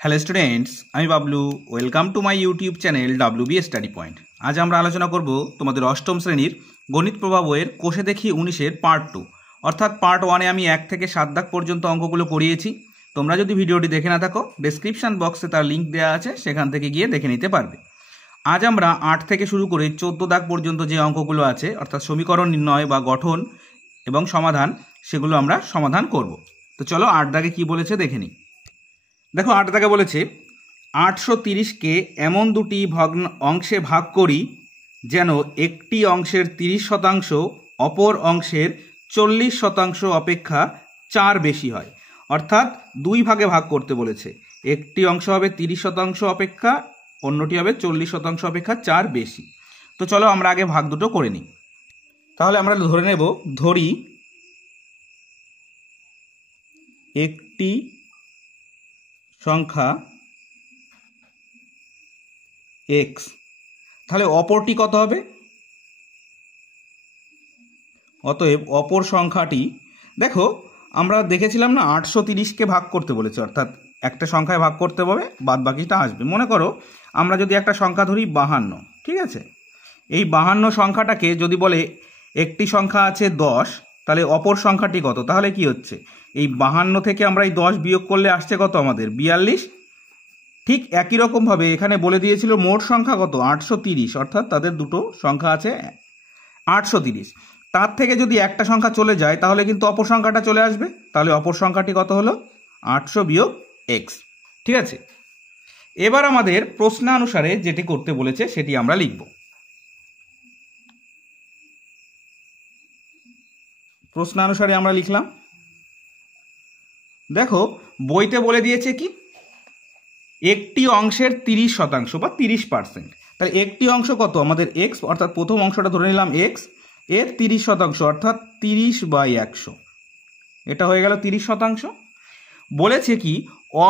Hello students, আমি Bablu. Welcome to my YouTube channel WB study point. আজ আমরা আলোচনা করব তোমাদের অষ্টম শ্রেণীর গণিত প্রভা বইয়ের কোষে দেখি 19-এর পার্ট 2, অর্থাৎ পার্ট 1-এ আমি 1 থেকে 7 দাগ পর্যন্ত অঙ্কগুলো করিয়েছি। তোমরা যদি ভিডিওটি দেখে না থাকো, ডেসক্রিপশন বক্সে তার লিঙ্ক দেওয়া আছে, সেখান থেকে গিয়ে দেখে নিতে পারবে। আজ আমরা 8 থেকে শুরু করে 14 দাগ পর্যন্ত যে অঙ্কগুলো আছে, অর্থাৎ সমীকরণ নির্ণয় বা গঠন এবং সমাধান, সেগুলো আমরা সমাধান করব। তো চলো 8 দাগে কি বলেছে দেখে নিই। দেখো 8 দাগে বলেছে 830-কে এমন দুটি ভগ্ন অংশে ভাগ করি যেন একটি অংশের 30% অপর অংশের 40% অপেক্ষা 4 বেশি হয়। অর্থাৎ 2 ভাগে ভাগ করতে বলেছে। একটি অংশ হবে 30% অপেক্ষা, অন্যটি হবে 40% অপেক্ষা 4 বেশি। তো চলো আমরা আগে ভাগ দুটো করে নিই। তাহলে আমরা ধরে নেব, ধরি একটি সংখ্যা x, তাহলে অপরটি কত হবে? অতএব অপর সংখ্যাটি, দেখো আমরা দেখেছিলাম না 830-কে ভাগ করতে বলেছে, অর্থাৎ একটা সংখ্যায় ভাগ করতে হবে, বাদ বাকিটা আসবে। মনে করো আমরা যদি একটা সংখ্যা ধরি 52, ঠিক আছে? এই 52 সংখ্যাটাকে যদি বলে একটি সংখ্যা আছে 10, তাহলে অপর সংখ্যাটি কত? তাহলে কি হচ্ছে, এই 52 থেকে আমরা এই 10 বিয়োগ করলে আসছে কত আমাদের? 42। ঠিক একই রকমভাবে এখানে বলে দিয়েছিল মোট সংখ্যা কত? 830, অর্থাৎ তাদের দুটো সংখ্যা আছে 830। তার থেকে যদি একটা সংখ্যা চলে যায় তাহলে কিন্তু অপর সংখ্যাটা চলে আসবে। তাহলে অপর সংখ্যাটি কত হলো? 800 বিয়োগ x। ঠিক আছে, এবার আমাদের প্রশ্নানুসারে যেটি করতে বলেছে সেটি আমরা লিখব। প্রশ্নানুসারে আমরা লিখলাম। দেখো বইতে বলে দিয়েছে কি, একটি অংশের 30% বা 30%। তাহলে একটি অংশ কত আমাদের x, অর্থাৎ প্রথম অংশটা ধরে নিলাম x, এর 30% অর্থাৎ 30/100, এটা হয়ে গেল 30%। বলেছে কি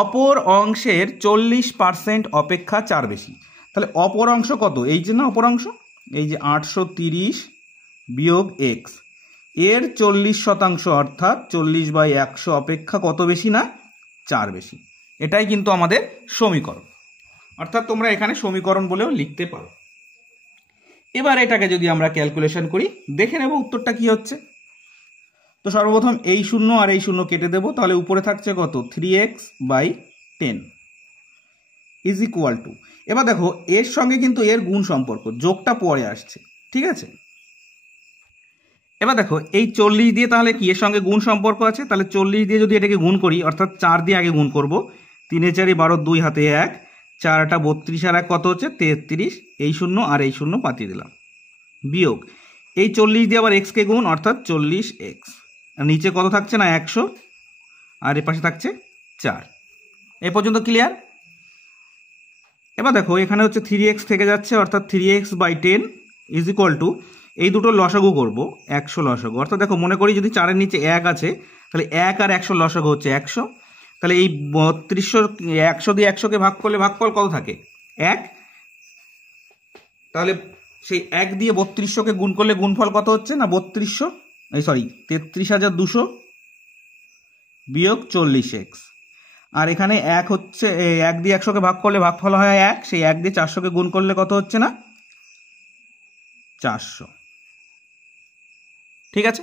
অপর অংশের 40% অপেক্ষা 4 বেশি। তাহলে অপর অংশ কত? এই যে না অপর অংশ, এই যে 830 বিয়োগ x, এর 40% অর্থাৎ 40/100 অপেক্ষা কত বেশি? না 4 বেশি। এটাই কিন্তু আমাদের সমীকরণ, অর্থাৎ তোমরা এখানে সমীকরণ বলেও লিখতে পারো। এবার এটাকে যদি আমরা ক্যালকুলেশন করি, দেখে নেব উত্তরটা কি হচ্ছে। তো সর্বপ্রথম এই 0 আর এই 0 কেটে দেব, তাহলে উপরে থাকছে কত? 3x/10 ইজ ইকুয়াল টু, এবার দেখো এর সঙ্গে কিন্তু এর গুণ সম্পর্ক, যোগটা পরে আসছে, ঠিক আছে? এবার দেখো এই 40 দিয়ে তাহলে কি এর সঙ্গে গুণ সম্পর্ক আছে, তাহলে 40 দিয়ে যদি এটাকে গুণ করি, অর্থাৎ 4 দিয়ে আগে গুণ করব, 3 4 12, 2 হাতে 1, 4 32 আর 1 কত হচ্ছে? 33। এই 0 আর এই 0 পাঠিয়ে দিলাম, বিয়োগ এই 40 দিয়ে আবার এক্সকে গুণ, অর্থাৎ 40x। আর নিচে কত থাকছে? না 100, আর এ পাশে থাকছে 4। এই পর্যন্ত ক্লিয়ার? এবার দেখো এখানে হচ্ছে 3x থেকে যাচ্ছে, অর্থাৎ 3x/10 ইজ ইকুয়াল টু, এই দুটো লসাগু করব, 100 লসাগু। অর্থাৎ দেখো মনে করি যদি 4-এর নিচে 1 আছে, তাহলে 1 আর 100 লসাগু হচ্ছে 100। তাহলে এই 3200, 100 দিয়ে 100-কে ভাগ করলে ভাগফল কত থাকে? 1। তাহলে সেই 1 দিয়ে 3200-কে গুণ করলে গুণফল কত হচ্ছে? না 3200, এই সরি 33200 বিয়োগ 40x। আর এখানে 1 হচ্ছে, 1 দিয়ে 100-কে ভাগ করলে ভাগফল হয় 1, সেই 1 দিয়ে 400-কে গুণ করলে কত হচ্ছে? না 400। ঠিক আছে,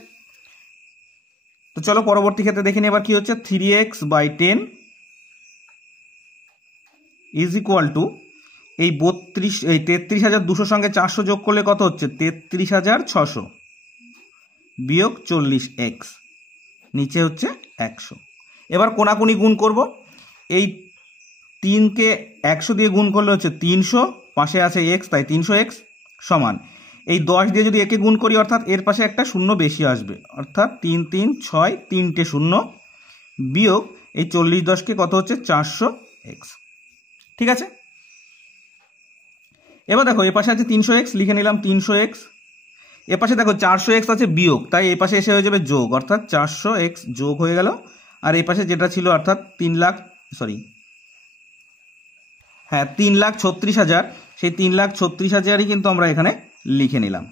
তো চলো পরবর্তী ক্ষেত্রে দেখে নিই এবার কি হচ্ছে। 3x/10 ইজ ইকুয়াল টু, এই 33,200 সঙ্গে 400 যোগ করলে কত হচ্ছে? 33,600 বিয়োগ 40x, নিচে হচ্ছে 100। এবার কোনাকুনি গুণ করব, এই 3-কে 100 দিয়ে গুণ করলে হচ্ছে 300, পাশে আছে x, তাই 300x সমান এই 10 দিয়ে যদি একে গুণ করি, অর্থাৎ এর পাশে একটা শূন্য বেশি আসবে, অর্থাৎ 3 3 6, 3টে 0 বিয়োগ এই 40 10-কে কত হচ্ছে? 400x। ঠিক আছে, এবার দেখো এ পাশে আছে 300x, লিখে নিলাম 300x। এ পাশে দেখো 400x আছে বিয়োগ, তাই এ পাশে এসে হয়ে যাবে যোগ, অর্থাৎ 400x যোগ হয়ে গেল। আর এই পাশে যেটা ছিল, অর্থাৎ 3,36,000, সেই 3,36,000-ই কিন্তু আমরা এখানে লিখে নিলাম।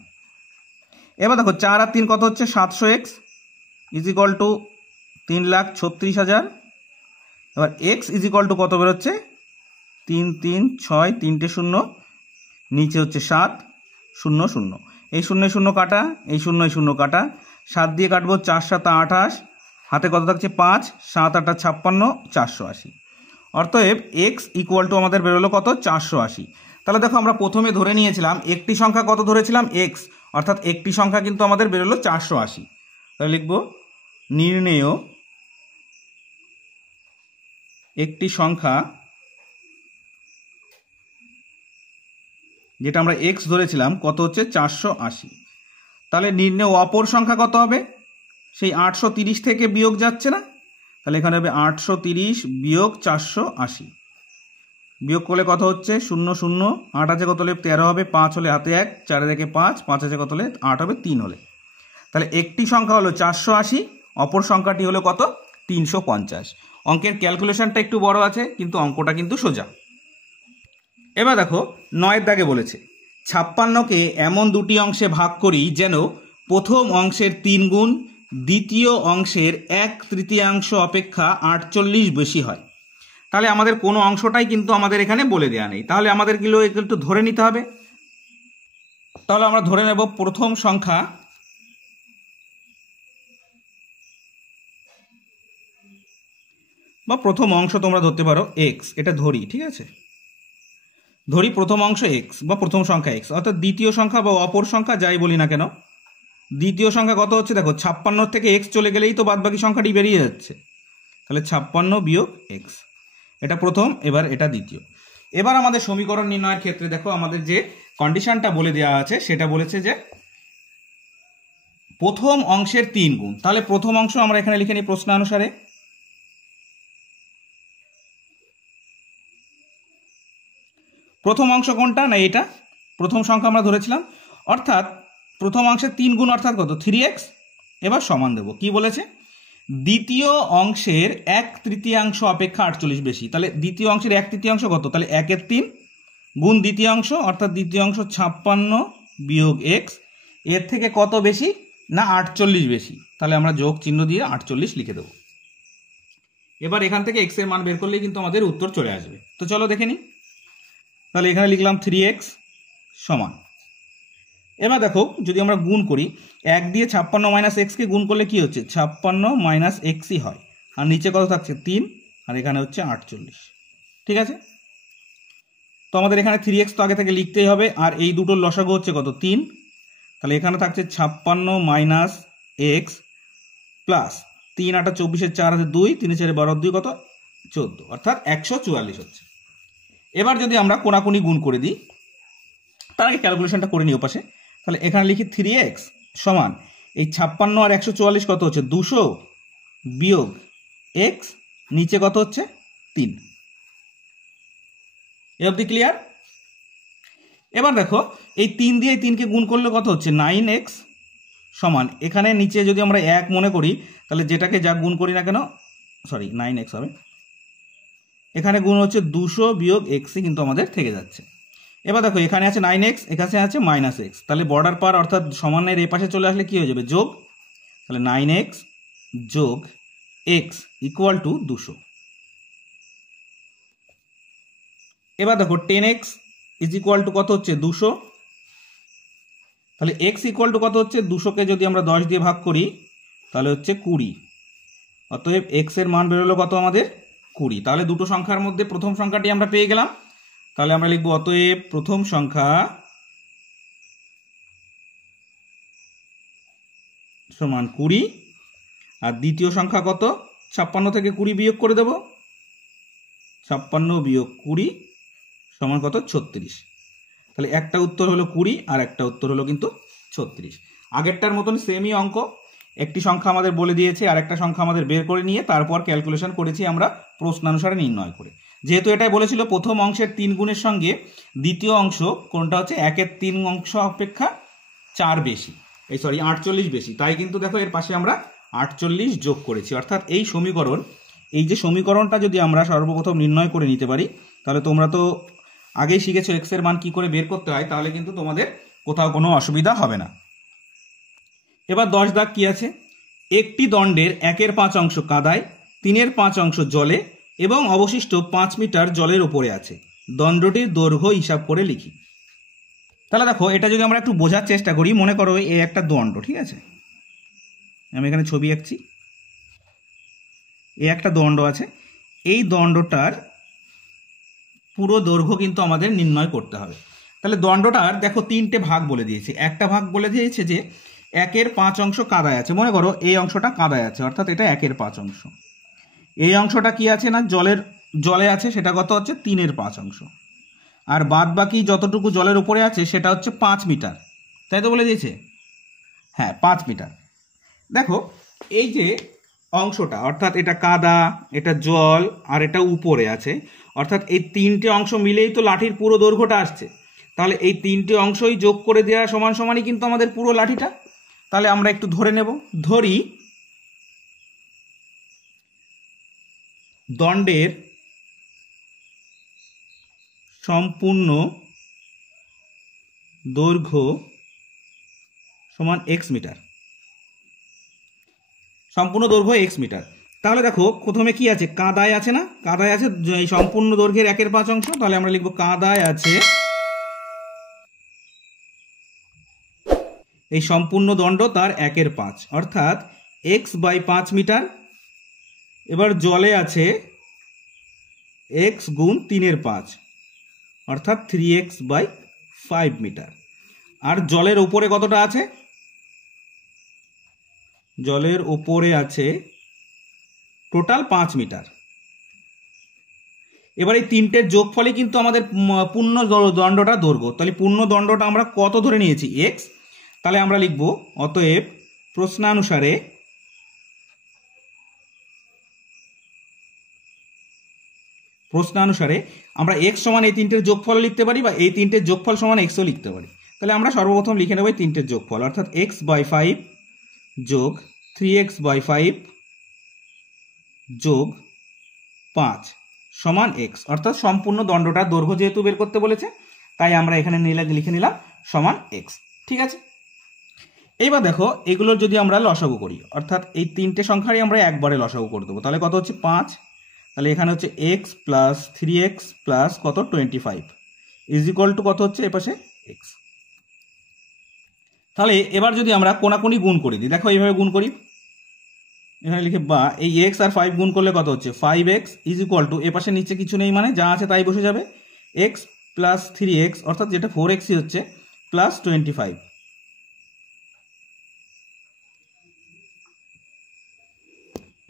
এবার দেখো 4 আর 3 কত হচ্ছে? 700x ইজ ইকুয়াল টু 3,36,000 এবার এক্স ইজ ইকুয়াল টু কত বেরোচ্ছে 3 3 6 3টে 0, নিচে হচ্ছে 7 0 0, এই 0 0 কাটা, এই 0 0 কাটা, 7 দিয়ে কাটবো 4 7 28, হাতে কত থাকছে 5, 7 8 56, 480। অতএব এক্স ইকুয়াল টু আমাদের বেরোলো কত 480। তাহলে দেখো আমরা প্রথমে ধরে নিয়েছিলাম একটি সংখ্যা কত ধরেছিলাম এক্স, অর্থাৎ একটি সংখ্যা কিন্তু আমাদের বেরোলো 480। তাহলে লিখব নির্ণেয় একটি সংখ্যা, যেটা আমরা এক্স ধরেছিলাম কত হচ্ছে 480। তাহলে নির্ণেয় অপর সংখ্যা কত হবে, সেই 830 থেকে বিয়োগ যাচ্ছে না, তাহলে এখানে হবে 830 বিয়োগ 480, বিয়োগ করলে কত হচ্ছে 0 0, 8 আছে কত হলে 13 হবে, 5 হলে হাতে 1, 4 থেকে 5, 5 আছে কত হলে 8 হবে, 3 হলে। তাহলে একটি সংখ্যা হলো 480, অপর সংখ্যাটি হলো কত 350। অঙ্কের ক্যালকুলেশনটা একটু বড় আছে, কিন্তু অঙ্কটা কিন্তু সোজা। এবার দেখো 9 দাগে বলেছে 56কে এমন দুটি অংশে ভাগ করি যেন প্রথম অংশের 3 গুণ দ্বিতীয় অংশের 1/3 অপেক্ষা 48 বেশি হয়। তাহলে আমাদের কোনো অংশটাই কিন্তু আমাদের এখানে বলে দেওয়া নেই, তাহলে আমাদের এগুলো একটু ধরে নিতে হবে। তাহলে আমরা ধরে নেব প্রথম সংখ্যা বা প্রথম অংশ তোমরা ধরতে পারো এক্স, এটা ধরি, ঠিক আছে, ধরি প্রথম অংশ এক্স বা প্রথম সংখ্যা এক্স, অর্থাৎ দ্বিতীয় সংখ্যা বা অপর সংখ্যা যাই বলি না কেন। দ্বিতীয় সংখ্যা কত হচ্ছে দেখো 56 থেকে এক্স চলে গেলেই তো বাদবাকি সংখ্যাটি বেরিয়ে যাচ্ছে, তাহলে 56 বিয়োগ এক্স, এটা প্রথম, এবার এটা দ্বিতীয়। এবার আমাদের সমীকরণ নির্ণয়ের ক্ষেত্রে দেখো আমাদের যে কন্ডিশনটা বলে দেওয়া আছে সেটা বলেছে যে প্রথম অংশের 3 গুণ। তাহলে প্রথম অংশ আমরা এখানে লিখে নিই প্রশ্নানুসারে, প্রথম অংশ কোনটা না এটা প্রথম সংখ্যা আমরা ধরেছিলাম, অর্থাৎ প্রথম অংশের 3 গুণ অর্থাৎ কত 3x। এবার সমান দেব, কি বলেছে দ্বিতীয় অংশের 1/3 অপেক্ষা 48 বেশি, তাহলে দ্বিতীয় অংশের 1/3 কত, তাহলে 1 এর 3 গুণ দ্বিতীয় অংশ, অর্থাৎ দ্বিতীয় অংশ 56 বিয়োগ x, এর থেকে কত বেশি না 48 বেশি, তাহলে আমরা যোগ চিহ্ন দিয়ে 48 লিখে দেব। এবার এখান থেকে x এর মান বের করলেই কিন্তু আমাদের উত্তর চলে আসবে। তো চলো দেখে নিই, তাহলে এখানে লিখলাম 3x সমান, এবার দেখো যদি আমরা গুণ করি 1 দিয়ে 56 মাইনাস এক্সকে গুণ করলে কি হচ্ছে 56 মাইনাস এক্সই হয়, আর নিচে কত থাকছে 3, আর এখানে হচ্ছে 48, ঠিক আছে। তো আমাদের এখানে 3x তো আগে থেকে লিখতেই হবে, আর এই দুটোর লসাগু হচ্ছে কত 3, তাহলে এখানে থাকছে 56 মাইনাস এক্স প্লাস 3 8 24 4 আছে 2, 3 4 12 2 কত 14, অর্থাৎ 144 হচ্ছে। এবার যদি আমরা কোনাকুনি গুণ করে দিই, তার আগে ক্যালকুলেশনটা করে নিই ওপাশে, তাহলে এখানে লিখি 3x সমান এই 56 আর 144 কত হচ্ছে 200 বিয়োগ x, নিচে কত হচ্ছে 3। এ অবধি ক্লিয়ার? এবার দেখো এই 3 দিয়ে 3কে গুণ করলে কত হচ্ছে 9x সমান, এখানে নিচে যদি আমরা 1 মনে করি তাহলে যেটাকে যা গুণ করি না কেন, সরি 9x হবে, এখানে গুণ হচ্ছে 200 বিয়োগ xই কিন্তু আমাদের থেকে যাচ্ছে। এবার দেখো এখানে আছে 9x, এখানে আছে মাইনাস x, তাহলে বর্ডার পার অর্থাৎ সমানের এই পাশে চলে আসলে কি হয়ে যাবে যোগ, তাহলে 9x যোগ x ইকুয়াল টু 200। এবার দেখো 10x ইজ ইকুয়াল টু কত হচ্ছে 200, তাহলে x ইকুয়াল টু কত হচ্ছে 200কে যদি আমরা 10 দিয়ে ভাগ করি তাহলে হচ্ছে 20, অতএব x এর মান বেরোলো কত আমাদের 20। তাহলে দুটো সংখ্যার মধ্যে প্রথম সংখ্যাটি আমরা পেয়ে গেলাম, তাহলে আমরা লিখব অতএব প্রথম সংখ্যা সমান 20, আর দ্বিতীয় সংখ্যা কত 56 থেকে 20 বিয়োগ করে দেব, 56 বিয়োগ 20 সমান কত 36। তাহলে একটা উত্তর হলো 20 আর একটা উত্তর হলো কিন্তু 36। আগেরটার মতন সেমই অঙ্ক, একটি সংখ্যা আমাদের বলে দিয়েছে আর একটা সংখ্যা আমাদের বের করে নিয়ে তারপর ক্যালকুলেশন করেছি আমরা প্রশ্নানুসারে নির্ণয় করে। যেহেতু এটাই বলেছিল প্রথম অংশের 3 গুণের সঙ্গে দ্বিতীয় অংশ কোনটা হচ্ছে 1 এর 3 অংশ অপেক্ষা 4 বেশি, এই সরি 48 বেশি, তাই কিন্তু দেখো এর পাশে আমরা 48 যোগ করেছি। অর্থাৎ এই সমীকরণ, এই যে সমীকরণটা যদি আমরা সর্বপ্রথম নির্ণয় করে নিতে পারি, তাহলে তোমরা তো আগেই শিখেছো x এর মান কি করে বের করতে হয়, তাহলে কিন্তু তোমাদের কোথাও কোনো অসুবিধা হবে না। এবার 10 দাগ কি আছে, একটি দণ্ডের 1/5 অংশ কাদায়, 3/5 অংশ জলে, এবং অবশিষ্ট 5 মিটার জলের উপরে আছে। দণ্ডটির দৈর্ঘ্য হিসাব করে লিখি। তাহলে দেখো, এটা যদি আমরা একটু বোঝার চেষ্টা করি, মনে করো এই একটা দণ্ড, ঠিক আছে, আমি এখানে ছবি আঁকছি। এই একটা দণ্ড আছে, এই দণ্ডটার পুরো দৈর্ঘ্য কিন্তু আমাদের নির্ণয় করতে হবে। তাহলে দণ্ডটার দেখো 3টে ভাগ বলে দিয়েছে। একটা ভাগ বলে দিয়েছে যে 1/5 অংশ কাদায় আছে। মনে করো এই অংশটা কাদায় আছে, অর্থাৎ এটা 1/5 অংশ। এই অংশটা কি আছে না, জলে আছে, সেটা কত হচ্ছে 3/5 অংশ। আর বাদ বাকি যতটুকু জলের উপরে আছে সেটা হচ্ছে 5 মিটার, তাই তো বলে দিয়েছে? হ্যাঁ, 5 মিটার। দেখো এই যে অংশটা, অর্থাৎ এটা কাদা, এটা জল, আর এটা উপরে আছে, অর্থাৎ এই 3টে অংশ মিলেই তো লাঠির পুরো দৈর্ঘ্যটা আসছে। তাহলে এই 3টে অংশই যোগ করে দেওয়া সমান সমানই কিন্তু আমাদের পুরো লাঠিটা। তাহলে আমরা একটু ধরে নেব, ধরি দণ্ডের সম্পূর্ণ দৈর্ঘ্য সমান x মিটার। সম্পূর্ণ দৈর্ঘ্য x মিটার। তাহলে দেখো প্রথমে কি আছে, কাদায় আছে না, কাদায় আছে এই সম্পূর্ণ দৈর্ঘ্যের 1/5 অংশ। তাহলে আমরা লিখব কাদায় আছে এই সম্পূর্ণ দণ্ড তার 1/5, অর্থাৎ x/5 মিটার। এবার জলে আছে x গুণ 3/5, অর্থাৎ 3x/5 মিটার। আর জলের উপরে কতটা আছে, জলের উপরে আছে টোটাল 5 মিটার। এবার এই 3টের যোগফলই কিন্তু আমাদের পূর্ণ দণ্ডটা দৈর্ঘ্য। তাহলে পূর্ণ দণ্ডটা আমরা কত ধরে নিয়েছি, x। তাহলে আমরা লিখব অতএব প্রশ্নানুসারে আমরা x সমান এই 3টের যোগফল লিখতে পারি, বা এই 3টের যোগফল সমান x ও লিখতে পারি। তাহলে আমরা সর্বপ্রথম লিখে নেব এই 3টের যোগফল, অর্থাৎ x/5 যোগ 3x/5 যোগ 5 সমান x, অর্থাৎ সম্পূর্ণ দণ্ডটার দৈর্ঘ্য যেহেতু বের করতে বলেছে, তাই আমরা এখানে লিখে নিলাম সমান x। ঠিক আছে, এইবার দেখো এগুলোর যদি আমরা লসাগু করি, অর্থাৎ এই 3টে সংখ্যারই আমরা একবারে লসাগু করে দেবো। তাহলে কত হচ্ছে 5, তাহলে এখানে হচ্ছে x প্লাস 3x প্লাস কত 25 ইজ ইকুয়াল টু কত হচ্ছে এপাশে x। তাহলে এবার যদি আমরা কোনাকুনি গুণ করে দিই, দেখো এইভাবে গুণ করি, এখানে লিখে বা এই x আর 5 গুণ করলে কত হচ্ছে 5x ইজ ইকুয়াল টু, এপাশে নিচে কিছু নেই মানে যা আছে তাই বসে যাবে, x প্লাস 3x অর্থাৎ যেটা 4x হচ্ছে প্লাস 25।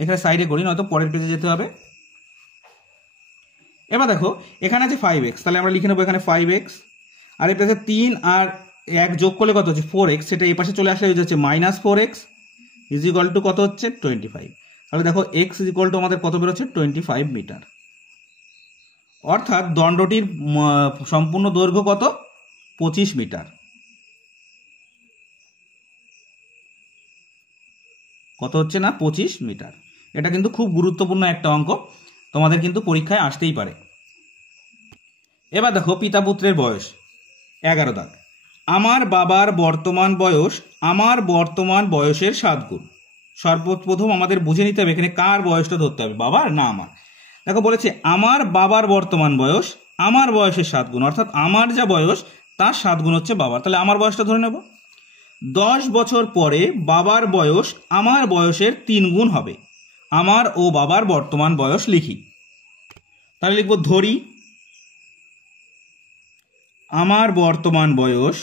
এখানে সাইডে করি, নয়তো পরের পেজে যেতে হবে। এবার দেখো এখানে আছে 5x, তাহলে আমরা লিখে নেবো এখানে 5x, আর এই পাশে 3 আর 1 যোগ করলে কত হচ্ছে 4x, সেটা এই পাশে চলে আসলে হয়ে যাচ্ছে -4x ইজ ইকুয়াল টু কত হচ্ছে 25। তাহলে দেখো x ইজ ইকুয়াল টু আমাদের কত বেরোচ্ছে 25 মিটার। অর্থাৎ দণ্ডটির সম্পূর্ণ দৈর্ঘ্য কত 25 মিটার। কত হচ্ছে না 25 মিটার। এটা কিন্তু খুব গুরুত্বপূর্ণ একটা অঙ্ক, তোমাদের কিন্তু পরীক্ষায় আসতেই পারে। এবার দেখো পিতা পুত্রের বয়স 11 দাগ। আমার বাবার বর্তমান বয়স আমার বর্তমান বয়সের 7 গুণ। সর্বপ্রথম আমাদের বুঝে নিতে হবে এখানে কার বয়সটা ধরতে হবে, বাবার না আমার। দেখো বলেছে আমার বাবার বর্তমান বয়স আমার বয়সের 7 গুণ, অর্থাৎ আমার যা বয়স তার 7 গুণ হচ্ছে বাবার। তাহলে আমার বয়সটা ধরে নেব। 10 বছর পরে বাবার বয়স আমার বয়সের 3 গুণ হবে। আমার ও বাবার বর্তমান বয়স লিখি। তাহলে লিখব ধরি আমার বর্তমান বয়স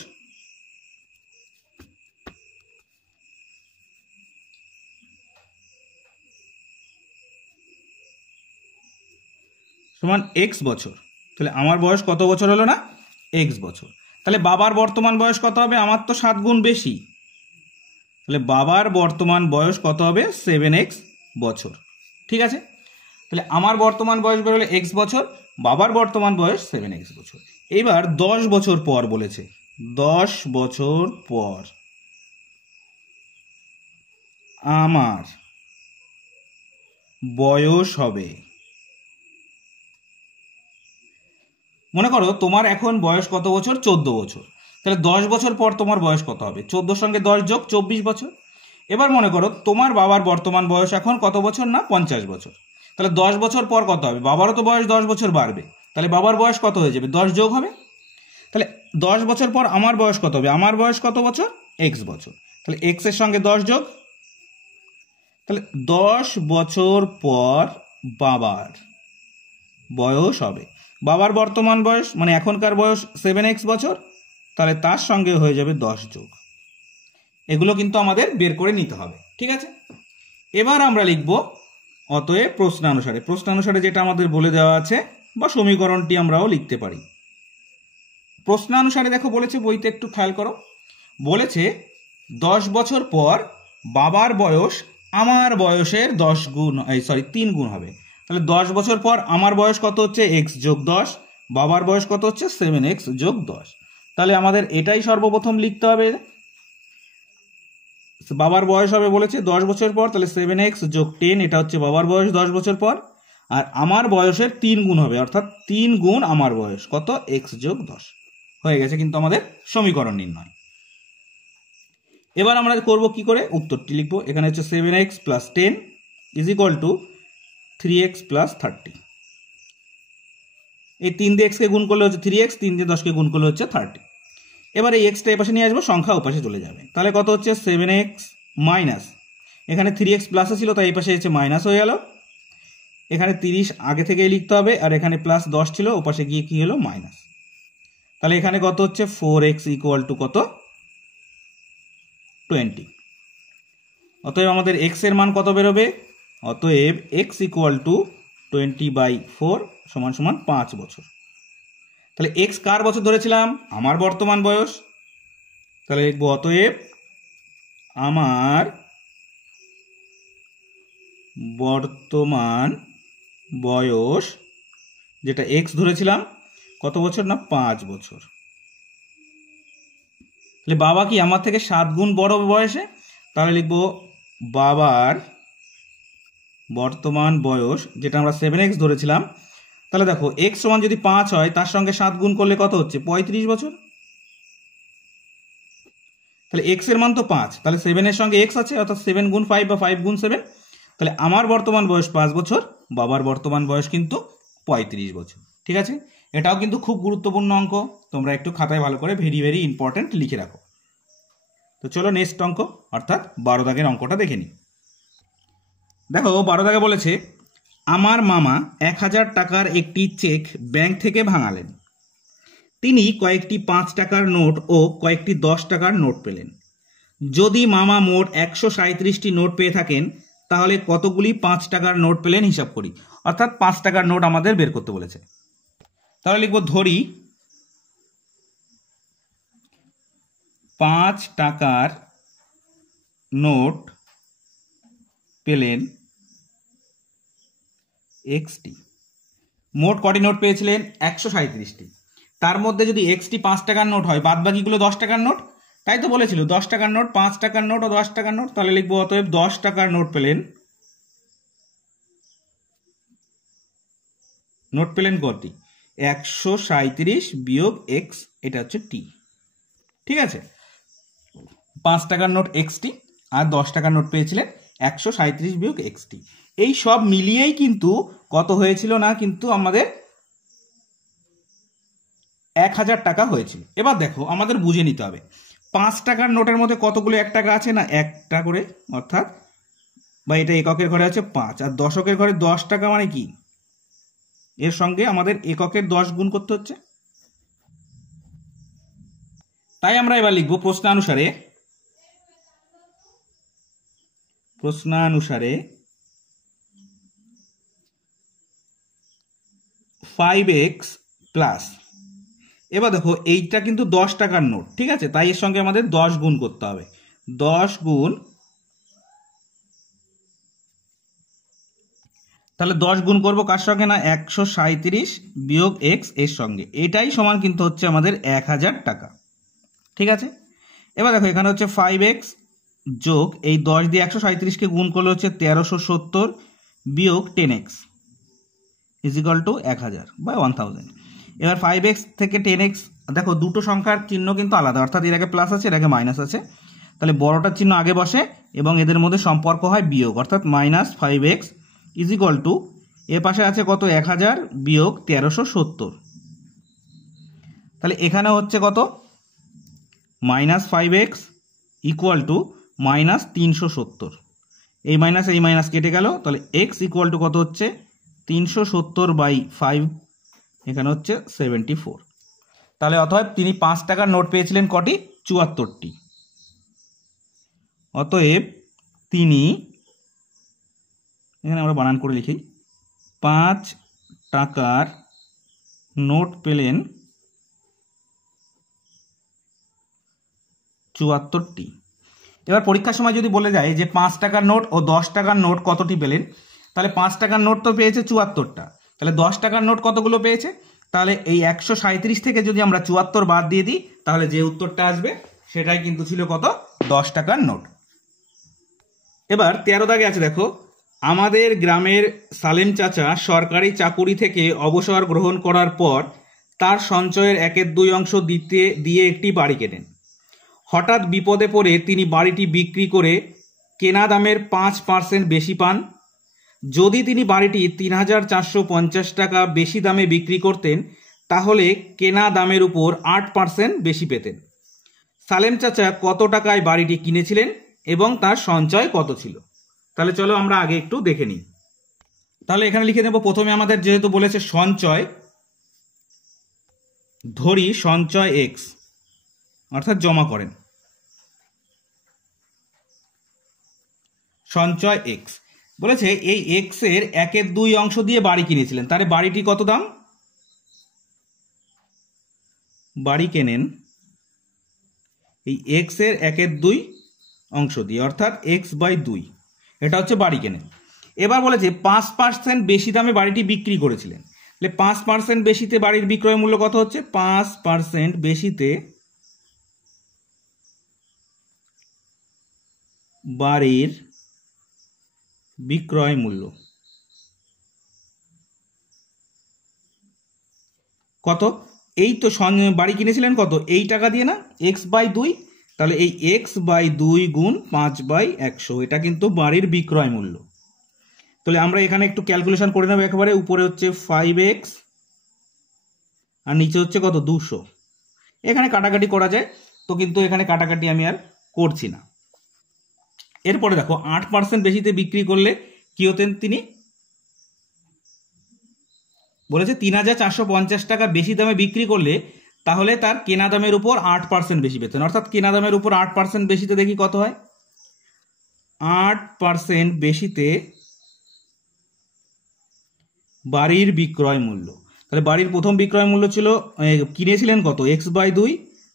সমান x বছর। তাহলে আমার বয়স কত বছর হলো না, x বছর। তাহলে বাবার বর্তমান বয়স কত হবে, আমার তো 7 গুণ বেশি, তাহলে বাবার বর্তমান বয়স কত হবে 7x বছর। ঠিক আছে, তাহলে আমার বর্তমান বয়স বেরোলে x বছর, বাবার বর্তমান বয়স 7x বছর। এবার 10 বছর পর বলেছে, 10 বছর পর আমার বয়স হবে, মনে করো তোমার এখন বয়স কত বছর 14 বছর, তাহলে 10 বছর পর তোমার বয়স কত হবে 14 সঙ্গে 10 যোগ 24 বছর। এবার মনে করো তোমার বাবার বর্তমান বয়স এখন কত বছর না 50 বছর, তাহলে 10 বছর পর কত হবে? বাবারও তো বয়স 10 বছর বাড়বে, তাহলে বাবার বয়স কত হয়ে যাবে? 10 যোগ হবে। তাহলে 10 বছর পর আমার বয়স কত হবে? আমার বয়স কত বছর? x বছর। তাহলে x এর সঙ্গে 10 যোগ, তাহলে 10 বছর পর বাবার বয়স হবে, বাবার বর্তমান বয়স মানে এখনকার বয়স 7x বছর, তাহলে তার সঙ্গে হয়ে যাবে 10 যোগ। এগুলো কিন্তু আমাদের বের করে নিতে হবে, ঠিক আছে। এবার আমরা লিখব অতএব প্রশ্নানুসারে। প্রশ্নানুসারে যেটা আমাদের বলে দেওয়া আছে বা সমীকরণটি আমরাও লিখতে পারি। প্রশ্নানুসারে দেখো বলেছে বইতে, একটু খেয়াল করো, বলেছে 10 বছর পর বাবার বয়স আমার বয়সের 3 গুণ হবে। তাহলে 10 বছর পর আমার বয়স কত হচ্ছে? x যোগ 10, বাবার বয়স কত হচ্ছে? 7x যোগ 10। তাহলে আমাদের এটাই সর্বপ্রথম লিখতে হবে। বাবার বয়স হবে বলেছে 10 বছর পর, তাহলে 7x যোগ 10, এটা হচ্ছে বাবার বয়স 10 বছর পর, আর আমার বয়সের 3 গুণ হবে, অর্থাৎ 3 গুণ আমার বয়স কত? x যোগ 10। হয়ে গেছে কিন্তু আমাদের সমীকরণ নির্ণয়। এবার আমরা করব কি করে? উত্তরটি লিখবো। এখানে হচ্ছে 7x plus 10 is equal to 3x plus 30। এই 3 দিয়ে x কে গুণ করলে হচ্ছে 3x, 3 দিয়ে 10 কে গুণ করলে হচ্ছে 30। এবার এই এক্সটা এপাশে নিয়ে আসবো, সংখ্যা ওপাশে চলে যাবে। তাহলে কত হচ্ছে? 7x মাইনাস, এখানে 3x প্লাসে ছিল তাই এই পাশে হচ্ছে মাইনাস হয়ে গেল। এখানে 30 আগে থেকেই লিখতে হবে, আর এখানে প্লাস 10 ছিল, ওপাশে গিয়ে কি হলো? মাইনাস। তাহলে এখানে কত হচ্ছে? 4x ইকুয়াল টু কত? 20। অতএব আমাদের x এর মান কত বেরোবে? অতএব x ইকুয়াল টু 20/4 সমান সমান 5 বছর। তাহলে x কার বছর ধরেছিলাম? আমার বর্তমান বয়স। তাহলে লিখবো অতএব আমার বর্তমান বয়স, যেটা x ধরেছিলাম, কত বছর? না 5 বছর। তাহলে বাবা কি আমার থেকে 7 গুণ বড় বয়সে? তাহলে লিখবো বাবার বর্তমান বয়স, যেটা আমরা 7x ধরেছিলাম। তাহলে দেখো x সমান যদি 5 হয়, তার সঙ্গে 7 গুণ করলে কত হচ্ছে? 35 বছর। তাহলে x এর মান তো 5, তাহলে 7 এর সঙ্গে x আছে, অর্থাৎ 7 গুণ 5 বা 5 গুণ 7। তাহলে আমার বর্তমান বয়স 5 বছর, বাবার বর্তমান বয়স কিন্তু 35 বছর। ঠিক আছে, এটাও কিন্তু খুব গুরুত্বপূর্ণ অঙ্ক, তোমরা একটু খাতায় ভালো করে ভেরি ভেরি ইম্পর্টেন্ট লিখে রাখো। তো চলো নেক্সট অঙ্ক, অর্থাৎ 12 দাগের অঙ্কটা দেখে নিই। দেখো 12 দাগে বলেছে, আমার মামা 1000 টাকার একটি চেক ব্যাংক থেকে ভাঙালেন। তিনি কয়েকটি 5 টাকার নোট ও কয়েকটি 10 টাকার নোট পেলেন। যদি মামা মোট 137টি নোট পেয়ে থাকেন, তাহলে কতগুলি 5 টাকার নোট পেলেন হিসাব করি। অর্থাৎ 5 টাকার নোট আমাদের বের করতে বলেছে। তাহলে লিখব ধরি 5 টাকার নোট পেলেন এক্সটি। মোট কটি নোট পেয়েছিলেন? 137টি। তার মধ্যে যদি এক্সটি 5 টাকার নোট হয়, বাদ বাকিগুলো 10 টাকার নোট, তাই তো বলেছিল 10 টাকার নোট, 5 টাকার নোট ও 10 টাকার নোট। তাহলে লিখবো অতএব 10 টাকার নোট পেলেন কটি? 137 বিয়োগ এক্স, এটা হচ্ছে টি। ঠিক আছে, 5 টাকার নোট এক্সটি আর 10 টাকার নোট পেয়েছিলেন 137 বিয়োগ এক্সটি। এই সব মিলিয়েই কিন্তু কত হয়েছিল না, কিন্তু আমাদের 1000 টাকা হয়েছিল। এবার দেখো আমাদের বুঝে নিতে হবে 5 টাকার নোটের মধ্যে কতগুলো 1 টাকা আছে না, একটা করে, অর্থাৎ বা এটা এককের ঘরে আছে 5, আর দশকের ঘরে 10 টাকা মানে কি, এর সঙ্গে আমাদের এককের 10 গুণ করতে হচ্ছে। তাই আমরা এবার লিখবো প্রশ্নানুসারে 5x প্লাস, এবার দেখো এইটা কিন্তু 10 টাকার নোট, ঠিক আছে, তাই এর সঙ্গে আমাদের 10 গুণ করতে হবে। 10 গুণ, তাহলে 10 গুণ করবো কার সঙ্গে না, 137 বিয়োগ এক্স এর সঙ্গে, এটাই সমান কিন্তু হচ্ছে আমাদের 1000 টাকা। ঠিক আছে, এবার দেখো এখানে হচ্ছে 5x যোগ এই 10 দিয়ে 137কে গুণ করলে হচ্ছে 1370 বিয়োগ 10x ইজ ইকুয়াল টু 1000 বা 1000। এবার 5x থেকে 10x, দেখো দুটো সংখ্যার চিহ্ন কিন্তু আলাদা, অর্থাৎ এর আগে প্লাস আছে, এর আগে মাইনাস আছে, তাহলে বড়টার চিহ্ন আগে বসে এবং এদের মধ্যে সম্পর্ক হয় বিয়োগ, অর্থাৎ -5x ইজ ইকুয়াল টু এ পাশে আছে কত 1000 বিয়োগ 1370, তাহলে এখানে হচ্ছে কত -5x ইকুয়াল টু -370, এই মাইনাস কেটে গেল, তাহলে x ইকুয়াল টু কত হচ্ছে 370/5, এখানে হচ্ছে 74। তাহলে অতএব তিনি 5 টাকার নোট পেয়েছিলেন কটি? 74টি। অতএব তিনি, এখানে আমরা বানান করে লিখি, 5 টাকার নোট পেলেন 74টি। এবার পরীক্ষার সময় যদি বলে যায় যে 5 টাকার নোট ও 10 টাকার নোট কতটি পেলেন, তাহলে 5 টাকার নোট তো পেয়েছে 74টা, তাহলে 10 টাকার নোট কতগুলো পেয়েছে? তাহলে এই 137 থেকে যদি আমরা 74 বাদ দিয়ে দিই, তাহলে যে উত্তরটা আসবে সেটাই কিন্তু ছিল কত? 10 টাকার নোট। এবার 13 দাগে আছে দেখো, আমাদের গ্রামের সালেম চাচা সরকারি চাকুরি থেকে অবসর গ্রহণ করার পর তার সঞ্চয়ের 1/2 অংশ দিয়ে একটি বাড়ি কেনেন। হঠাৎ বিপদে পড়ে তিনি বাড়িটি বিক্রি করে কেনা দামের 5% বেশি পান। যদি তিনি বাড়িটি 3450 টাকা বেশি দামে বিক্রি করতেন, তাহলে কেনা দামের উপর 8% বেশি পেতেন। সালেম চাচা কত টাকায় বাড়িটি কিনেছিলেন এবং তার সঞ্চয় কত ছিল? তাহলে চলো আমরা আগে একটু দেখে নিই। তাহলে এখানে লিখে নেব, প্রথমে আমাদের যেহেতু বলেছে সঞ্চয়, ধরি সঞ্চয় x, অর্থাৎ জমা করেন সঞ্চয় x, বলেছে এই x এর 1/2 অংশ দিয়ে বাড়ি কিনেছিলেন, তাহলে বাড়িটি কত দাম? বাড়ি কেনেন এই x এর 1/2 অংশ দিয়ে, অর্থাৎ x/2, এটা হচ্ছে বাড়ি কেনেন। এবার বলেছে 5% বেশি দামে বাড়িটি বিক্রি করেছিলেন, তাহলে 5% বেশিতে বাড়ির বিক্রয় মূল্য কত হচ্ছে? 5% বেশিতে বাড়ির বিক্রয় মূল্য কত? এই তো বাড়ি কিনেছিলেন কত? এই টাকা দিয়ে না, x/2, তাহলে এই x/2 গুণ 5/100, এটা কিন্তু বাড়ির বিক্রয় মূল্য। তাহলে আমরা এখানে একটু ক্যালকুলেশন করে নেব একেবারে। উপরে হচ্ছে 5x আর নিচে হচ্ছে কত? 200। এখানে কাটাকাটি করা যায় তো, কিন্তু এখানে কাটাকাটি আমি আর করছি না। এরপরে দেখো 8% বেশিতে বিক্রি করলে কি হতেন তিনি? বলেছে 3450 টাকা বেশি দামে বিক্রি করলে তাহলে তার কেনা দামের উপর 8% বেশি পেতেন, অর্থাৎ কেনা দামের উপর 8% বেশিতে দেখি কত হয়। 8% বেশিতে বাড়ির বিক্রয় মূল্য, তাহলে বাড়ির প্রথম বিক্রয় মূল্য ছিল, কিনেছিলেন কত? x/2,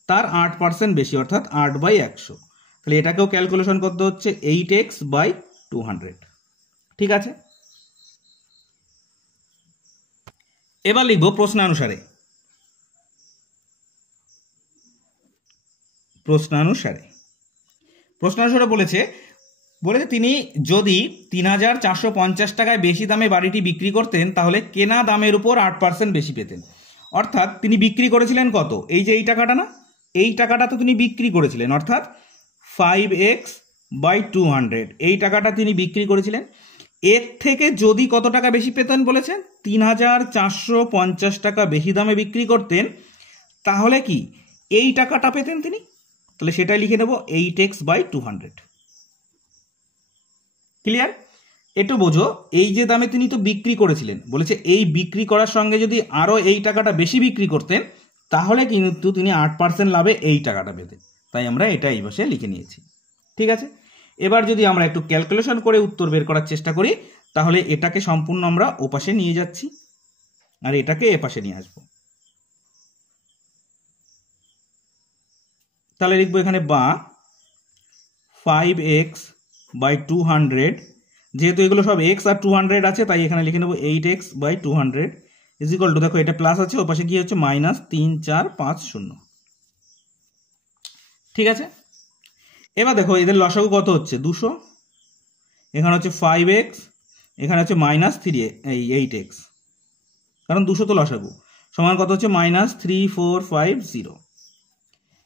তার 8% বেশি, অর্থাৎ 8/100, তাহলে এটাকেও ক্যালকুলেশন করতে হচ্ছে 8x/200। ঠিক আছে, এবার লিখব প্রশ্নানুসারে। প্রশ্নানুসারে বলেছে তিনি যদি 3450 টাকায় বেশি দামে বাড়িটি বিক্রি করতেন, তাহলে কেনা দামের উপর 8% বেশি পেতেন। অর্থাৎ তিনি বিক্রি করেছিলেন কত? এই যে এই টাকাটা না, এই টাকাটা তো তিনি বিক্রি করেছিলেন, অর্থাৎ 5x/200, এই টাকাটা তিনি বিক্রি করেছিলেন। এর থেকে যদি কত টাকা বেশি পেতেন বলেছেন? 3450 টাকা বেশি দামে বিক্রি করতেন, তাহলে কি এই টাকাটা পেতেন তিনি? তাহলে সেটাই লিখে নেব 8x/200। ক্লিয়ার? একটু বোঝো, এই যে দামে তিনি তো বিক্রি করেছিলেন, বলেছে এই বিক্রি করার সঙ্গে যদি আরো এই টাকাটা বেশি বিক্রি করতেন, তাহলে কিন্তু তিনি 8% লাভে এই টাকাটা পেতেন। তাই আমরা এটা এই পাশে লিখে নিয়েছি। ঠিক আছে, এবার যদি আমরা একটু ক্যালকুলেশন করে উত্তর বের করার চেষ্টা করি, তাহলে এটাকে সম্পূর্ণ আমরা ওপাশে নিয়ে যাচ্ছি আর এটাকে এপাশে নিয়ে আসবো। তাহলে লিখবো এখানে বা 5x/200, যেহেতু এগুলো সব x আর 200 আছে, তাই এখানে লিখে নেবো 8x/200 ইজ ইকুয়াল টু, দেখো এটা প্লাস আছে, ওপাশে কি হচ্ছে -3450। ঠিক আছে, এবার দেখো এদের লসাগু কত হচ্ছে? 200, এখানে হচ্ছে 5x, এখানে হচ্ছে -8x, কারণ 200 তো লসাগু, সমান কত হচ্ছে? -3450।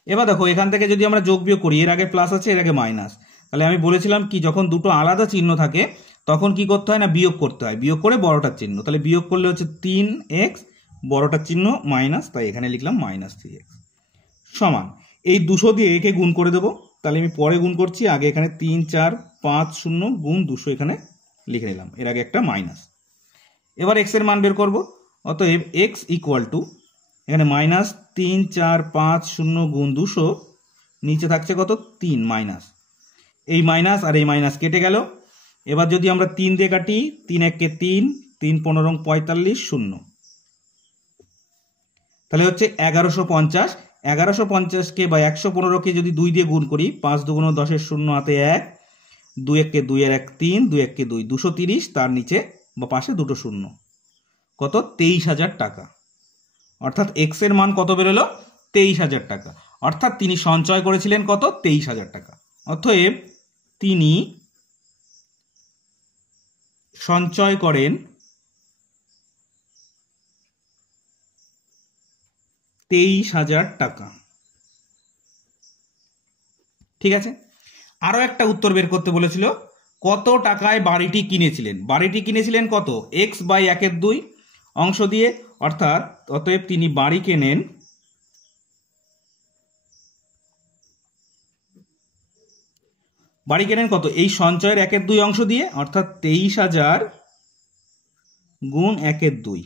এবার দেখো এখান থেকে যদি আমরা যোগ বিয়োগ করি, এর আগে প্লাস আছে, এর আগে মাইনাস, তাহলে আমি বলেছিলাম কি, যখন দুটো আলাদা চিহ্ন থাকে তখন কি করতে হয় না বিয়োগ করতে হয়, বিয়োগ করে বড়টার চিহ্ন, তাহলে বিয়োগ করলে হচ্ছে 3x, বড়টার চিহ্ন মাইনাস, তাই এখানে লিখলাম -3x সমান এই 200 দিয়ে একে গুণ করে দেবো। তাহলে আমি পরে গুণ করছি, আগে এখানে 3 4 5 0 গুণ 200 এখানে লিখে নিলাম, এর আগে একটা মাইনাস। এবার x এর মান বের করব, অতএব x ইকুয়াল টু এখানে -3 4 5 0 গুণ 200, নিচে থাকছে কত 3 মাইনাস, এই মাইনাস আর এই মাইনাস কেটে গেল। এবার যদি আমরা 3 দিয়ে কাটি, 3 1 কে 3, 3 15 45 0, তাহলে হচ্ছে 1150। 1150কে বা 115কে যদি 2 দিয়ে গুণ করি, 5 2 10 0 হাতে 1, 2 1 কে 2 এর 1 3, 2 1 কে 2, 230, তার নিচে বা পাশে দুটো শূন্য, কত 23,000 টাকা। অর্থাৎ x এর মান কত বেরোলো 23,000 টাকা। অর্থাৎ তিনি সঞ্চয় করেছিলেন কত 23,000 টাকা। অতএব তিনি সঞ্চয় করেন 23,000 টাকা। ঠিক আছে, আরো একটা উত্তর বের করতে বলেছিল, কত টাকায় বাড়িটি কিনেছিলেন। বাড়িটি কিনেছিলেন কত x/1/2 অংশ দিয়ে, অর্থাৎ অতএব তিনি বাড়ি কেনেন কত এই সঞ্চয়ের 1/2 অংশ দিয়ে, অর্থাৎ 23,000 গুণ 1/2।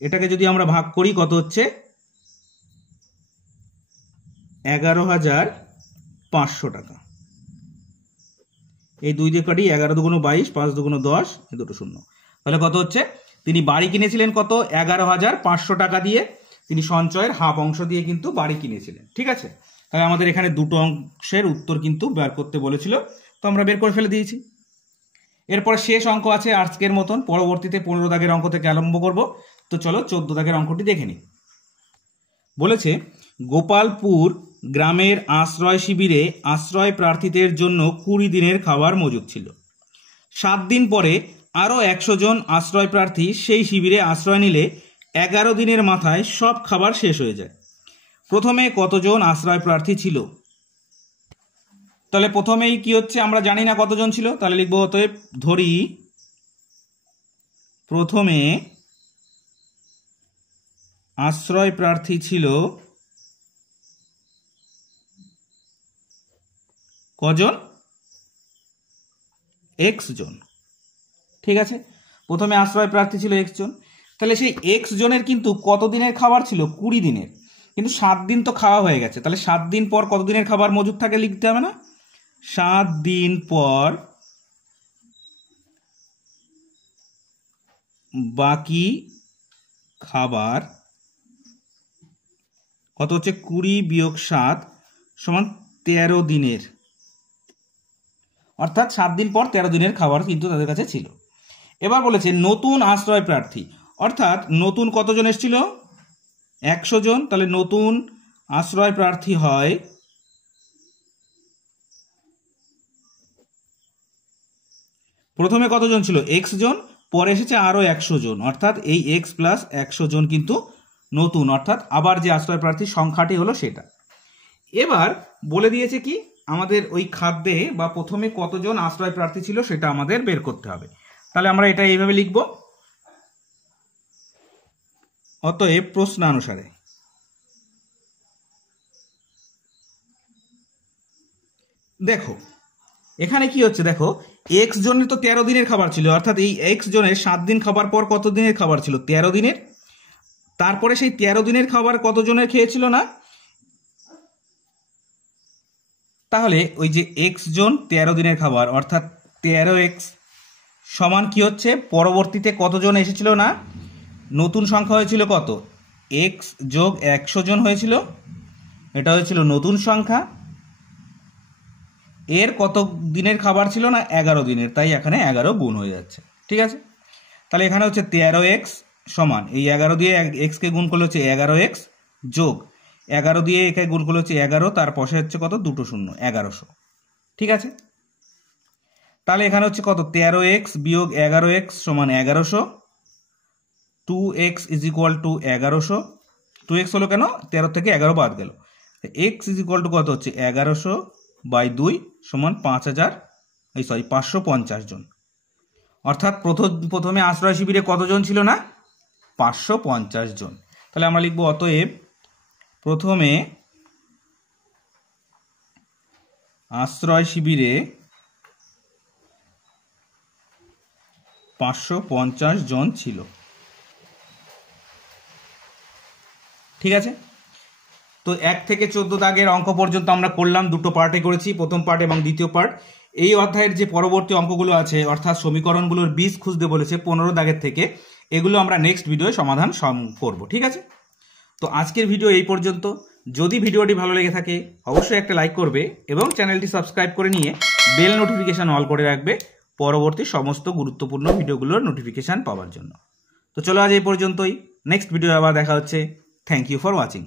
এটাকে যদি আমরা ভাগ করি কত হচ্ছে 11,500 টাকা। এই 2 দিয়ে কাটি, 11 2 22, 5 2 10, এই দুটো শূন্য, তাহলে কত হচ্ছে তিনি বাড়ি কিনেছিলেন কত 11,500 টাকা দিয়ে। তিনি সঞ্চয়ের হাফ অংশ দিয়ে কিন্তু বাড়ি কিনেছিলেন। ঠিক আছে, তাহলে আমাদের এখানে দুটো অংশের উত্তর কিন্তু বের করতে বলেছিল, তো আমরা বের করে ফেলে দিয়েছি। এরপরে শেষ অঙ্ক আছে আজকের মতন, পরবর্তীতে 15 দাগের অঙ্ক থেকে আরম্ভ করব। তো চলো 14 দাগের অঙ্কটি দেখে নিই। বলেছে গোপালপুর গ্রামের আশ্রয় শিবিরে আশ্রয় প্রার্থীদের জন্য 20 দিনের খাবার মজুদ ছিল। 7 দিন পরে আরও 100 জন আশ্রয় প্রার্থী সেই শিবিরে আশ্রয় নিলে 11 দিনের মাথায় সব খাবার শেষ হয়ে যায়। প্রথমে কতজন আশ্রয় প্রার্থী ছিল? তাহলে প্রথমেই কি হচ্ছে আমরা জানি না কতজন ছিল, তাহলে লিখবো অতএব ধরি প্রথমে আশ্রয় প্রার্থী ছিল কজন? x জন। ঠিক আছে, প্রথমে আশ্রয় প্রার্থী ছিল x জন, তাহলে সেই x জনের কিন্তু কত দিনের খাবার ছিল 20 দিনের, কিন্তু 7 দিন তো খাওয়া হয়ে গেছে, তাহলে 7 দিন পর কত দিনের খাবার মজুদ থাকে লিখতে হবে না? 7 দিন পর বাকি খাবার কত হচ্ছে 20 বিয়োগ 7 সমান 13 দিনের, অর্থাৎ 7 দিন পর 13 দিনের খাবার কিন্তু তাদের কাছে ছিল। এবার বলেছে নতুন আশ্রয় প্রার্থী, অর্থাৎ নতুন কতজন এসেছিল 100 জন, তাহলে নতুন আশ্রয় প্রার্থী হয় প্রথমে কতজন ছিল x জন, পরে এসেছে আরো 100 জন, অর্থাৎ এই x প্লাস 100 জন কিন্তু নতুন, অর্থাৎ আবার যে আশ্রয় প্রার্থীর সংখ্যাটি হলো সেটা। এবার বলে দিয়েছে কি আমাদের ওই খাদ্যে বা প্রথমে কতজন আশ্রয় প্রার্থী ছিল সেটা আমাদের বের করতে হবে। তাহলে আমরা এটা এইভাবে লিখব, অতএব প্রশ্নানুসারে দেখো এখানে কি হচ্ছে, দেখো x জনের তো 13 দিনের খাবার ছিল, অর্থাৎ এই x জনের 7 দিন খাবার পর কত দিনের খাবার ছিল 13 দিনের, তারপরে সেই 13 দিনের খাবার কত জনের খেয়েছিল না, তাহলে ওই যে x জন 13 দিনের খাবার, অর্থাৎ 13x সমান কি হচ্ছে পরবর্তীতে কতজন এসেছিল না, নতুন সংখ্যা হয়েছিল কত x যোগ 100 জন হয়েছিল, এটা হয়েছিল নতুন সংখ্যা। এর কত দিনের খাবার ছিল না 11 দিনের, তাই এখানে 11 গুণ হয়ে যাচ্ছে। ঠিক আছে, তাহলে এখানে হচ্ছে 13x সমান এই 11 দিয়ে x কে গুণ করলে হচ্ছে 11x যোগ 11 দিয়ে একে গুণ করলে হচ্ছে 11, তার পাশে হচ্ছে কত দুটো শূন্য 1100। ঠিক আছে, তাহলে এখানে হচ্ছে কত 13x বিয়োগ 11x সমান 1100, 2x is equal to 1100, 2x হলো কেন 13 থেকে 11 বাদ গেল, x ইজ ইকুয়াল টু কত হচ্ছে 1100/2 সমান 5000 550 জন। অর্থাৎ প্রথমে আশ্রয় শিবিরে কতজন ছিল না? 550 জন। তাহলে আমরা লিখব অতএব প্রথমে আশ্রয় শিবিরে 550 জন ছিল। ঠিক আছে, তো 1 থেকে 14 দাগের অঙ্ক পর্যন্ত আমরা করলাম, দুটো পার্টে করেছি, প্রথম পার্ট এবং দ্বিতীয় পার্ট। এই অধ্যায়ের যে পরবর্তী অঙ্কগুলো আছে অর্থাৎ সমীকরণগুলোর বীজ খুঁজতে বলেছে 15 দাগের থেকে, এগুলো আমরা নেক্সট ভিডিওয়ে সমাধান করব। ঠিক আছে, তো আজকের ভিডিও এই পর্যন্ত। যদি ভিডিওটি ভালো লেগে থাকে অবশ্যই একটা লাইক করবে এবং চ্যানেলটি সাবস্ক্রাইব করে নিয়ে বেল নোটিফিকেশন অল করে রাখবে পরবর্তী সমস্ত গুরুত্বপূর্ণ ভিডিওগুলোর নোটিফিকেশান পাওয়ার জন্য। তো চলো আজ এই পর্যন্তই, নেক্সট ভিডিও আবার দেখা হচ্ছে। Thank you for watching.